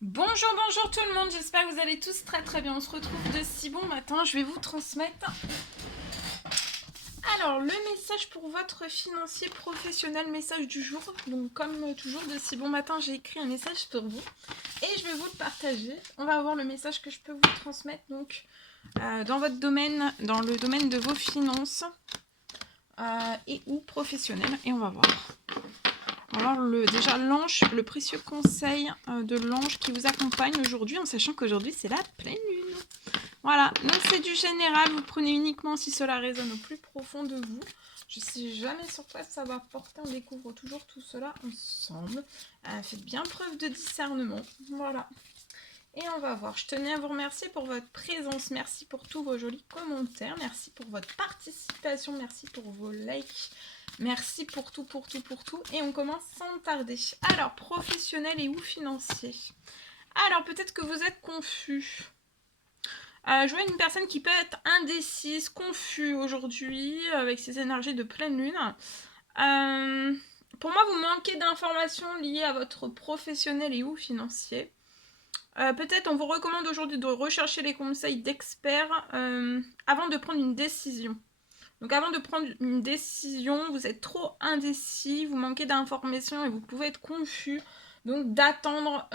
Bonjour, bonjour tout le monde, j'espère que vous allez tous très très bien. On se retrouve de si bon matin, je vais vous transmettre. Alors, le message pour votre financier professionnel, message du jour. Donc, comme toujours de si bon matin, j'ai écrit un message pour vous et je vais vous le partager. On va voir le message que je peux vous transmettre donc dans votre domaine, dans le domaine de vos finances et ou professionnel. Et on va voir. Alors déjà l'ange, le précieux conseil de l'ange qui vous accompagne aujourd'hui, en sachant qu'aujourd'hui c'est la pleine lune. Voilà, donc c'est du général, vous prenez uniquement si cela résonne au plus profond de vous. Je ne sais jamais sur quoi ça va porter, on découvre toujours tout cela ensemble. Faites bien preuve de discernement, voilà. Et on va voir, je tenais à vous remercier pour votre présence, merci pour tous vos jolis commentaires, merci pour votre participation, merci pour vos likes, merci pour tout, pour tout, pour tout. Et on commence sans tarder. Alors, professionnel et ou financier. Alors, peut-être que vous êtes confus. Je vois une personne qui peut être indécise, confus aujourd'hui, avec ses énergies de pleine lune. Pour moi, vous manquez d'informations liées à votre professionnel et ou financier. Peut-être on vous recommande aujourd'hui de rechercher les conseils d'experts avant de prendre une décision. Donc avant de prendre une décision, vous êtes trop indécis, vous manquez d'informations et vous pouvez être confus. Donc d'attendre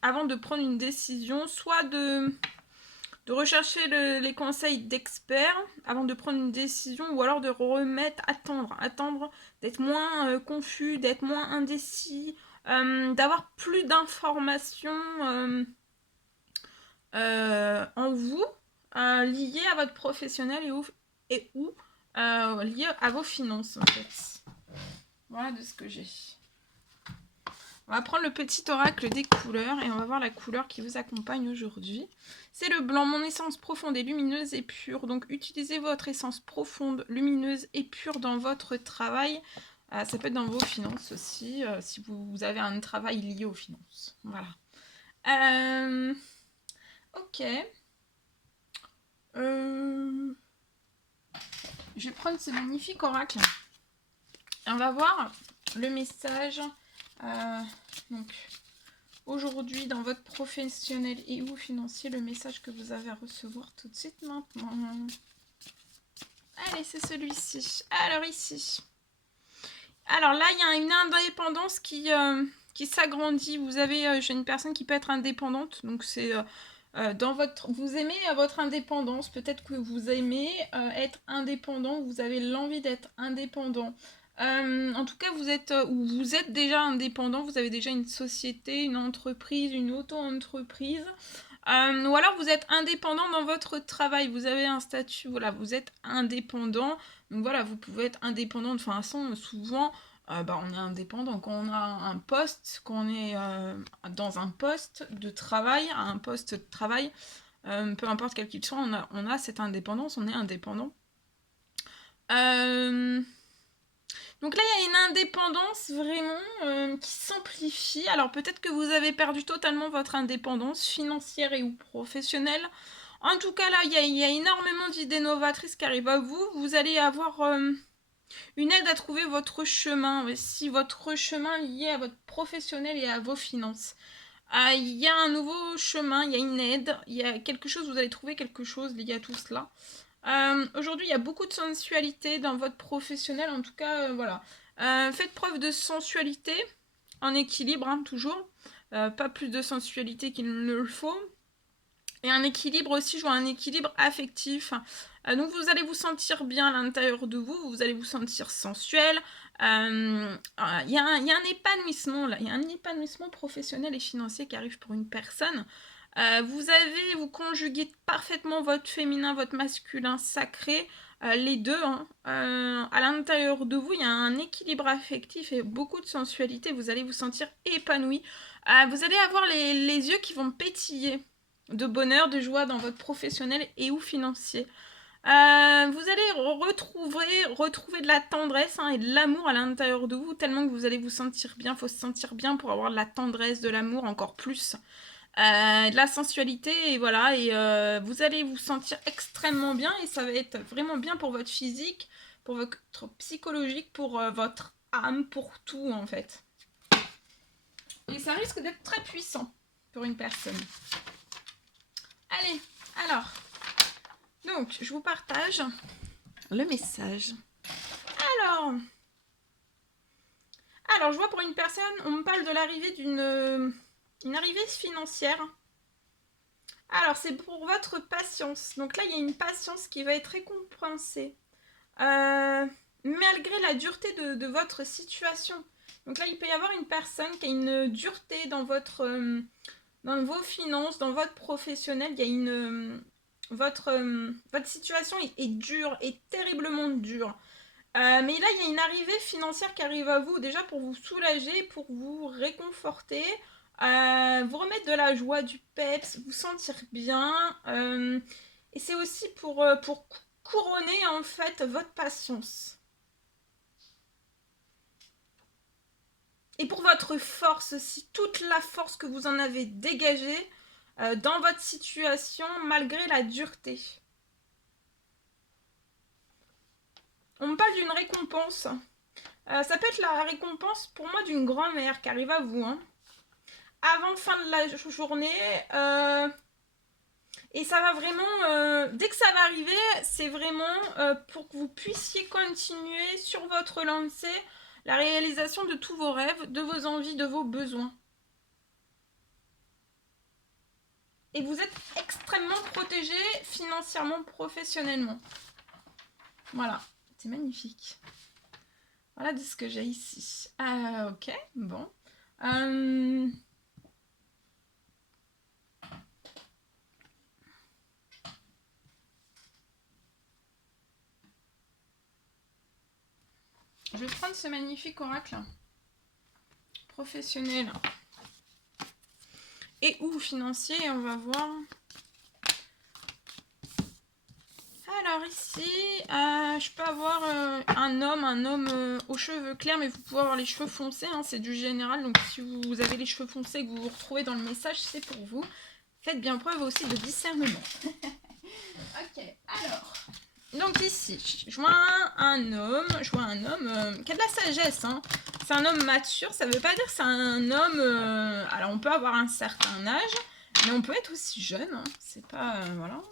avant de prendre une décision, soit de rechercher les conseils d'experts avant de prendre une décision, ou alors de remettre, attendre d'être moins confus, d'être moins indécis, d'avoir plus d'informations en vous liées à votre professionnel et ou liées à vos finances en fait. Voilà de ce que j'ai. On va prendre le petit oracle des couleurs et on va voir la couleur qui vous accompagne aujourd'hui. C'est le blanc, mon essence profonde et lumineuse et pure. Donc utilisez votre essence profonde, lumineuse et pure dans votre travail. Ça peut être dans vos finances aussi, si vous avez un travail lié aux finances. Voilà. Ok. Je vais prendre ce magnifique oracle. Et on va voir le message. Donc, aujourd'hui, dans votre professionnel et ou financier, le message que vous avez à recevoir tout de suite maintenant. Allez, c'est celui-ci. Alors ici. Alors là, il y a une indépendance qui s'agrandit. Vous avez, j'ai une personne qui peut être indépendante. Donc c'est dans votre, vous aimez votre indépendance. Peut-être que vous aimez être indépendant. Vous avez l'envie d'être indépendant. En tout cas, vous êtes déjà indépendant. Vous avez déjà une société, une entreprise, une auto-entreprise. Ou alors vous êtes indépendant dans votre travail. Vous avez un statut. Voilà, vous êtes indépendant. Donc voilà, vous pouvez être indépendant de façon souvent. On est indépendant quand on a un poste, quand on est dans un poste de travail, à un poste de travail, peu importe quel qu'il soit, on a cette indépendance, on est indépendant. Donc là, il y a une indépendance vraiment qui s'amplifie. Alors peut-être que vous avez perdu totalement votre indépendance financière et ou professionnelle. En tout cas, là, il y a énormément d'idées novatrices qui arrivent à vous. Vous allez avoir une aide à trouver votre chemin, si votre chemin lié à votre professionnel et à vos finances. Il y a un nouveau chemin, il y a une aide, il y a quelque chose, vous allez trouver quelque chose lié à tout cela. Aujourd'hui, il y a beaucoup de sensualité dans votre professionnel, en tout cas, voilà. Faites preuve de sensualité, en équilibre, hein, toujours. Pas plus de sensualité qu'il ne le faut. Et un équilibre aussi, je vois un équilibre affectif. Donc vous allez vous sentir bien à l'intérieur de vous, vous allez vous sentir sensuel. Il y a un épanouissement là, il y a un épanouissement professionnel et financier qui arrive pour une personne. Vous conjuguez parfaitement votre féminin, votre masculin sacré, les deux. Hein. À l'intérieur de vous, il y a un équilibre affectif et beaucoup de sensualité. Vous allez vous sentir épanoui. Vous allez avoir les yeux qui vont pétiller de bonheur, de joie dans votre professionnel et ou financier. Vous allez retrouver de la tendresse et de l'amour à l'intérieur de vous, tellement que vous allez vous sentir bien. Il faut se sentir bien pour avoir de la tendresse, de l'amour encore plus. De la sensualité, et voilà. Et vous allez vous sentir extrêmement bien, et ça va être vraiment bien pour votre physique, pour votre psychologique, pour votre âme, pour tout en fait. Et ça risque d'être très puissant. pour une personne. Allez, alors, donc je vous partage le message. Alors, je vois pour une personne, on me parle de l'arrivée d'une arrivée financière. Alors, c'est pour votre patience. Donc là, il y a une patience qui va être récompensée. Malgré la dureté de votre situation. Donc là, il peut y avoir une personne qui a une dureté dans dans vos finances, dans votre professionnel. Il y a votre situation est dure, est terriblement dure. Mais là, il y a une arrivée financière qui arrive à vous, déjà pour vous soulager, pour vous réconforter, vous remettre de la joie, du peps, vous sentir bien. Et c'est aussi pour couronner, en fait, votre patience. Et pour votre force aussi, toute la force que vous en avez dégagée dans votre situation, malgré la dureté. On me parle d'une récompense. Ça peut être la récompense pour moi d'une grand-mère qui arrive à vous. Hein. Avant fin de la journée. Et ça va vraiment... dès que ça va arriver, c'est vraiment pour que vous puissiez continuer sur votre lancée la réalisation de tous vos rêves, de vos envies, de vos besoins. Et vous êtes extrêmement protégé financièrement, professionnellement. Voilà, c'est magnifique. Voilà de ce que j'ai ici. Ok, bon. Je vais prendre ce magnifique oracle professionnel et ou financier et on va voir. Alors ici, je peux avoir un homme aux cheveux clairs, mais vous pouvez avoir les cheveux foncés, hein, c'est du général, donc si vous avez les cheveux foncés et que vous vous retrouvez dans le message, c'est pour vous. Faites bien preuve aussi de discernement. Ok, alors... Donc ici, je vois un homme qui a de la sagesse, hein. C'est un homme mature, ça veut pas dire que c'est un homme... alors on peut avoir un certain âge, mais on peut être aussi jeune, hein. C'est pas... voilà...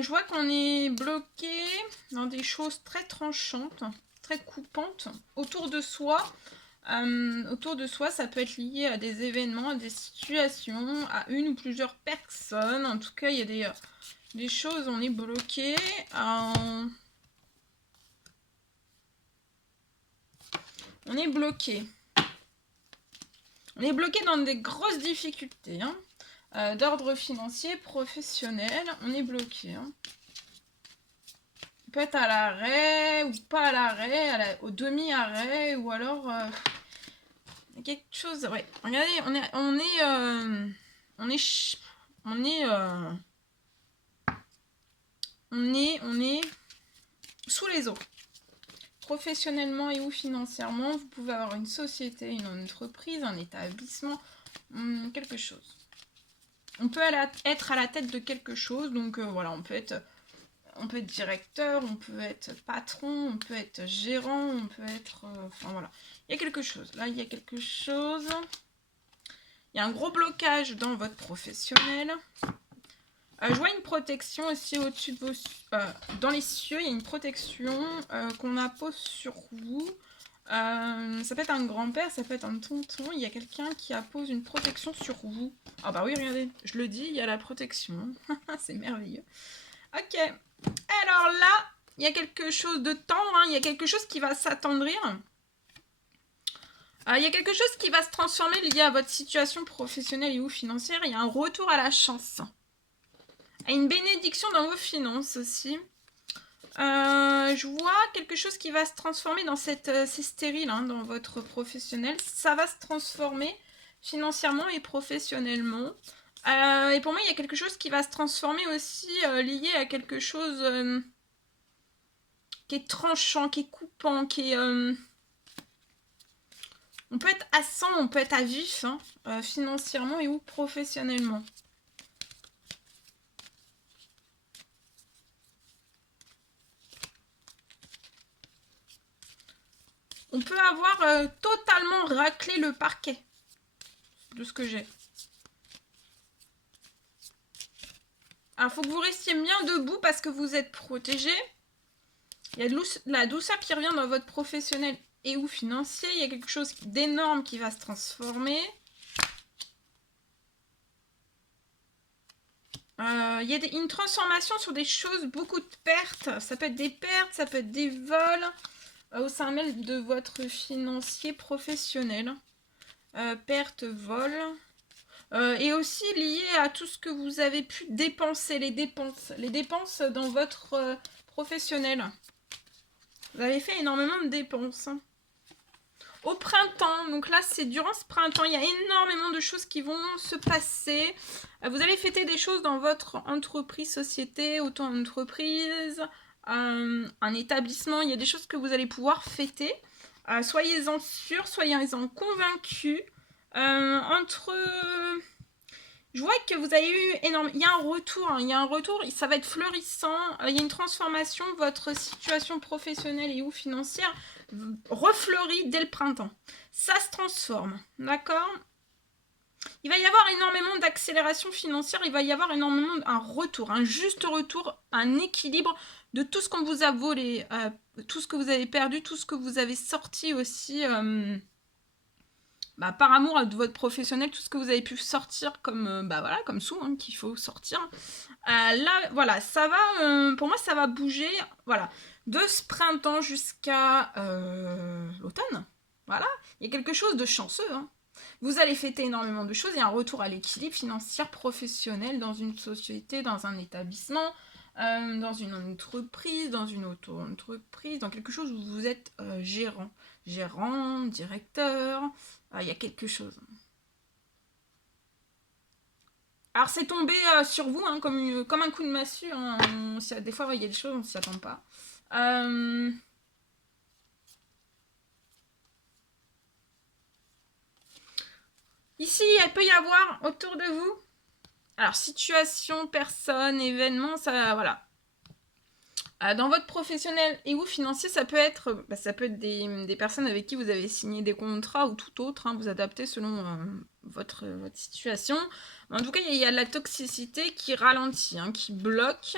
je vois qu'on est bloqué dans des choses très tranchantes, très coupantes autour de soi. Autour de soi, ça peut être lié à des événements, à des situations, à une ou plusieurs personnes. En tout cas, il y a des choses, on est bloqué. On est bloqué. On est bloqué dans des grosses difficultés. Hein. D'ordre financier, professionnel, on est bloqué. Hein. Peut être à l'arrêt ou pas à l'arrêt, au demi-arrêt ou alors quelque chose. Ouais, regardez, on est sous les eaux. Professionnellement et ou financièrement, vous pouvez avoir une société, une entreprise, un établissement, quelque chose. On peut être à la tête de quelque chose, donc voilà, on peut être directeur, on peut être patron, on peut être gérant, on peut être... enfin voilà, il y a quelque chose. Là, il y a quelque chose. Il y a un gros blocage dans votre professionnel. Je vois une protection aussi au-dessus de vos... dans les cieux, il y a une protection qu'on appose sur vous. Ça peut être un grand-père, ça peut être un tonton. Il y a quelqu'un qui appose une protection sur vous. Ah bah oui, regardez, je le dis, il y a la protection. C'est merveilleux. Ok. Alors là, il y a quelque chose de tendre. Hein. Il y a quelque chose qui va s'attendrir. Il y a quelque chose qui va se transformer lié à votre situation professionnelle et ou financière. Il y a un retour à la chance. Et une bénédiction dans vos finances aussi. Je vois quelque chose qui va se transformer dans c'est stérile hein, dans votre professionnel. Ça va se transformer financièrement et professionnellement. Et pour moi, il y a quelque chose qui va se transformer aussi lié à quelque chose qui est tranchant, qui est coupant, qui est... on peut être à 100, on peut être à vif, hein, financièrement et ou professionnellement. On peut avoir totalement raclé le parquet de ce que j'ai. Alors, il faut que vous restiez bien debout parce que vous êtes protégé. Il y a de la douceur qui revient dans votre professionnel et ou financier. Il y a quelque chose d'énorme qui va se transformer. Il y a une transformation sur des choses, beaucoup de pertes. Ça peut être des pertes, ça peut être des vols au sein même de votre financier professionnel. Pertes, vols. Et aussi lié à tout ce que vous avez pu dépenser, les dépenses dans votre professionnel. Vous avez fait énormément de dépenses. Au printemps, donc là c'est durant ce printemps, il y a énormément de choses qui vont se passer. Vous allez fêter des choses dans votre entreprise, société, auto-entreprise, un établissement. Il y a des choses que vous allez pouvoir fêter. Soyez-en sûrs, soyez-en convaincus. Je vois que vous avez eu énormément... Il y a un retour, ça va être florissant. Il y a une transformation, votre situation professionnelle et ou financière refleurit dès le printemps. Ça se transforme, d'accord ? Il va y avoir énormément d'accélération financière, il va y avoir énormément un retour, un juste retour, un équilibre de tout ce qu'on vous a volé, tout ce que vous avez perdu, tout ce que vous avez sorti aussi... par amour de votre professionnel, tout ce que vous avez pu sortir comme, comme sous, hein, qu'il faut sortir. Là, voilà, ça va, pour moi, ça va bouger, voilà, de ce printemps jusqu'à l'automne. Voilà, il y a quelque chose de chanceux, hein. Vous allez fêter énormément de choses, il y a un retour à l'équilibre financier, professionnel, dans une société, dans un établissement, dans une entreprise, dans une auto-entreprise, dans quelque chose où vous êtes gérant, directeur, il y a quelque chose. Alors c'est tombé sur vous, hein, comme un coup de massue, hein. Des fois il y a des choses, on ne s'y attend pas. Ici, il peut y avoir autour de vous, alors situation, personne, événement, ça, voilà. Dans votre professionnel et ou financier, ça peut être, des personnes avec qui vous avez signé des contrats ou tout autre, hein, vous adaptez selon votre situation. En tout cas, il y a de la toxicité qui ralentit, hein, qui bloque,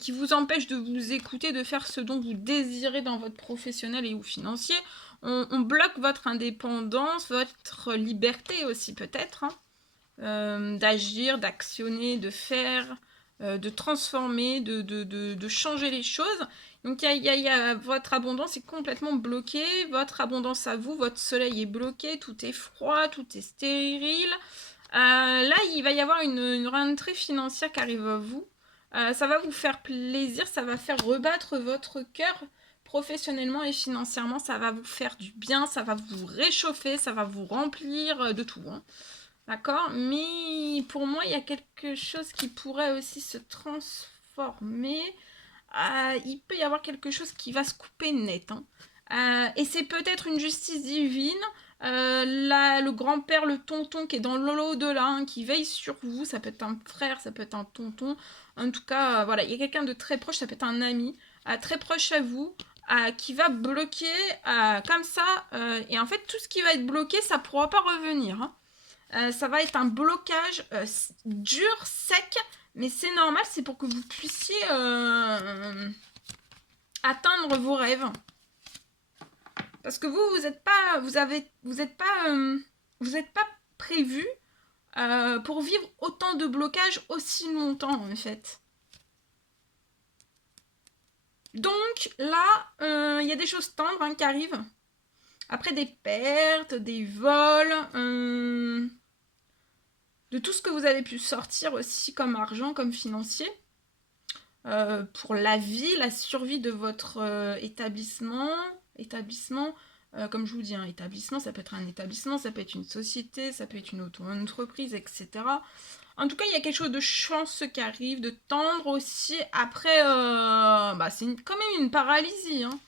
qui vous empêche de vous écouter, de faire ce dont vous désirez dans votre professionnel et ou financier. On bloque votre indépendance, votre liberté aussi peut-être, hein, d'agir, d'actionner, de faire... de transformer, de changer les choses. Donc il y a votre abondance est complètement bloquée, votre abondance à vous, votre soleil est bloqué, tout est froid, tout est stérile. Là, il va y avoir une rentrée financière qui arrive à vous. Ça va vous faire plaisir, ça va faire rebattre votre cœur professionnellement et financièrement. Ça va vous faire du bien, ça va vous réchauffer, ça va vous remplir de tout, hein. D'accord, mais pour moi, il y a quelque chose qui pourrait aussi se transformer. Il peut y avoir quelque chose qui va se couper net, hein. Et c'est peut-être une justice divine. Là, le grand-père, le tonton qui est dans l'au-delà, hein, qui veille sur vous. Ça peut être un frère, ça peut être un tonton. En tout cas, voilà, il y a quelqu'un de très proche, ça peut être un ami, très proche à vous. Qui va bloquer comme ça. Et en fait, tout ce qui va être bloqué, ça ne pourra pas revenir, hein. Ça va être un blocage dur, sec, mais c'est normal, c'est pour que vous puissiez atteindre vos rêves. Parce que vous n'êtes pas prévu pour vivre autant de blocages aussi longtemps, en fait. Donc là, il y a des choses tendres, hein, qui arrivent. Après des pertes, des vols, de tout ce que vous avez pu sortir aussi comme argent, comme financier, pour la vie, la survie de votre établissement, comme je vous dis, un établissement, ça peut être un établissement, ça peut être une société, ça peut être une auto-entreprise, etc. En tout cas, il y a quelque chose de chanceux qui arrive, de tendre aussi. Après, c'est quand même une paralysie, hein.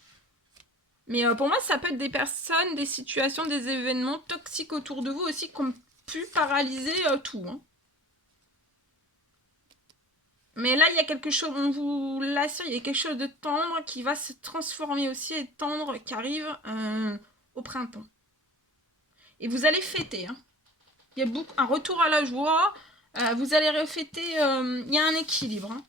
Mais pour moi, ça peut être des personnes, des situations, des événements toxiques autour de vous aussi qui ont pu paralyser tout, hein. Mais là, il y a quelque chose, on vous l'assure, il y a quelque chose de tendre qui va se transformer aussi et tendre qui arrive au printemps. Et vous allez fêter. Hein. Il y a un retour à la joie. Vous allez refêter. Il y a un équilibre hein,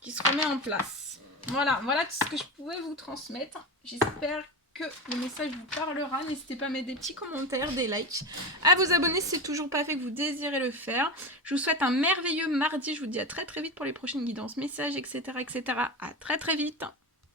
qui se remet en place. Voilà tout ce que je pouvais vous transmettre. J'espère que le message vous parlera. N'hésitez pas à mettre des petits commentaires, des likes, à vous abonner si c'est toujours pas fait que vous désirez le faire. Je vous souhaite un merveilleux mardi. Je vous dis à très très vite pour les prochaines guidances, messages, etc. etc. À très très vite.